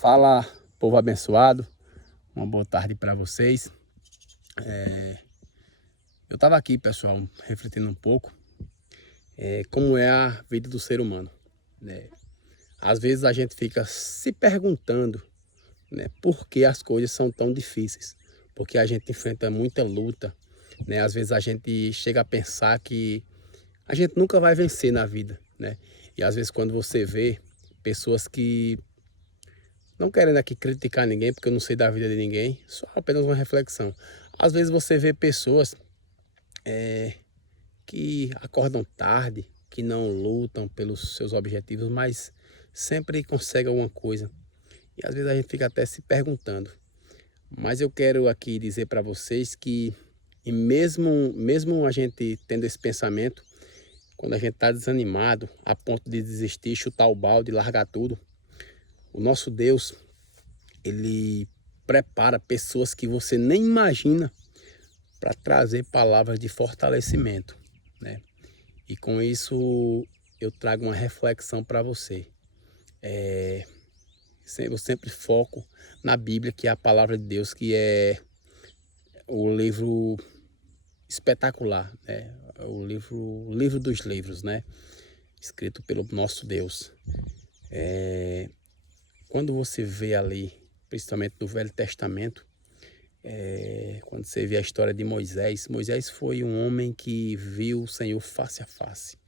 Fala, povo abençoado, uma boa tarde para vocês. Eu estava aqui, pessoal, refletindo um pouco como é a vida do ser humano, né? Às vezes a gente fica se perguntando, né, por que as coisas são tão difíceis, porque a gente enfrenta muita luta, né? Às vezes a gente chega a pensar que a gente nunca vai vencer na vida, né? E às vezes quando você vê pessoas que, não querendo aqui criticar ninguém, porque eu não sei da vida de ninguém, só apenas uma reflexão. Às vezes você vê pessoas que acordam tarde, que não lutam pelos seus objetivos, mas sempre conseguem alguma coisa. E às vezes a gente fica até se perguntando. Mas eu quero aqui dizer para vocês que, e mesmo a gente tendo esse pensamento, quando a gente está desanimado, a ponto de desistir, chutar o balde, largar tudo, o nosso Deus, Ele prepara pessoas que você nem imagina para trazer palavras de fortalecimento, né? E com isso eu trago uma reflexão para você. Eu sempre foco na Bíblia, que é a palavra de Deus, que é o livro espetacular, né? O livro dos livros, né? Escrito pelo nosso Deus. Quando você vê ali, principalmente no Velho Testamento, quando você vê a história de Moisés, Moisés foi um homem que viu o Senhor face a face,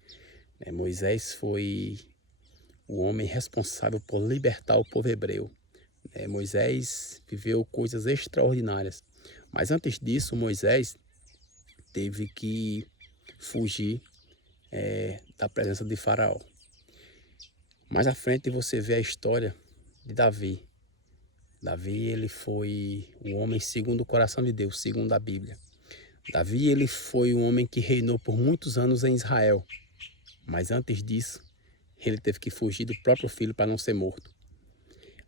né? Moisés foi o homem responsável por libertar o povo hebreu. Moisés viveu coisas extraordinárias, mas antes disso Moisés teve que fugir da presença de Faraó. Mais à frente você vê a história de Davi. Davi, ele foi o homem segundo o coração de Deus, segundo a Bíblia. Davi, ele foi um homem que reinou por muitos anos em Israel, mas antes disso ele teve que fugir do próprio filho para não ser morto.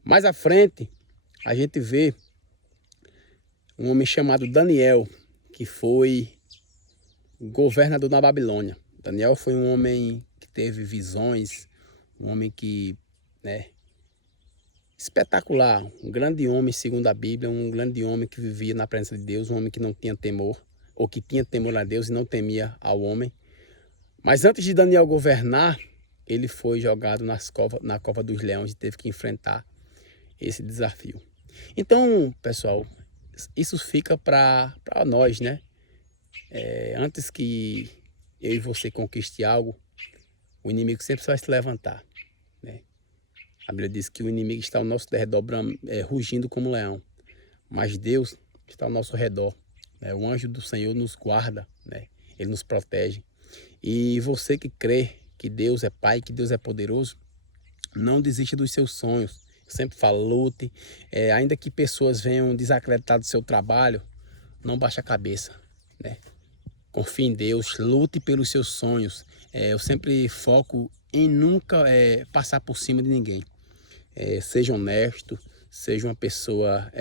Mais à frente a gente vê um homem chamado Daniel, que foi governador na Babilônia. Daniel foi um homem que teve visões, um homem que, espetacular, um grande homem segundo a Bíblia, um grande homem que vivia na presença de Deus, um homem que não tinha temor, ou que tinha temor a Deus e não temia ao homem. Mas antes de Daniel governar, ele foi jogado na cova dos leões e teve que enfrentar esse desafio. Então, pessoal, isso fica para nós, né? Antes que eu e você conquiste algo, o inimigo sempre vai se levantar, né? A Bíblia diz que o inimigo está ao nosso redor, rugindo como um leão. Mas Deus está ao nosso redor, né? O anjo do Senhor nos guarda, né? Ele nos protege. E você que crê que Deus é Pai, que Deus é poderoso, não desista dos seus sonhos. Eu sempre falo, lute. Ainda que pessoas venham desacreditar do seu trabalho, não baixe a cabeça, né? Confie em Deus, lute pelos seus sonhos. Eu sempre foco em nunca passar por cima de ninguém. Seja honesto, seja uma pessoa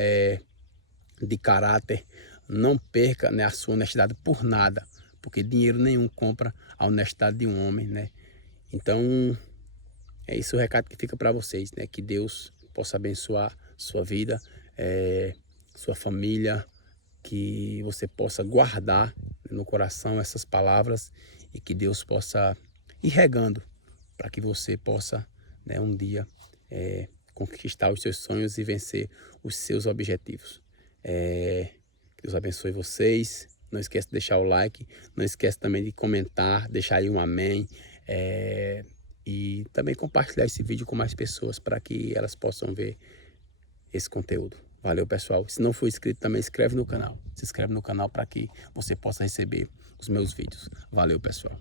de caráter. Não perca, né, a sua honestidade por nada, porque dinheiro nenhum compra a honestidade de um homem, né? Então, é esse o recado que fica para vocês, né? Que Deus possa abençoar sua vida, sua família, que você possa guardar no coração essas palavras e que Deus possa ir regando para que você possa, né, um dia conquistar os seus sonhos e vencer os seus objetivos. Que Deus abençoe vocês. Não esquece de deixar o like, não esquece também de comentar, deixar aí um amém, e também compartilhar esse vídeo com mais pessoas para que elas possam ver esse conteúdo. Valeu, pessoal. Se não for inscrito, também inscreve no canal. Se inscreve no canal para que você possa receber os meus vídeos. Valeu, pessoal.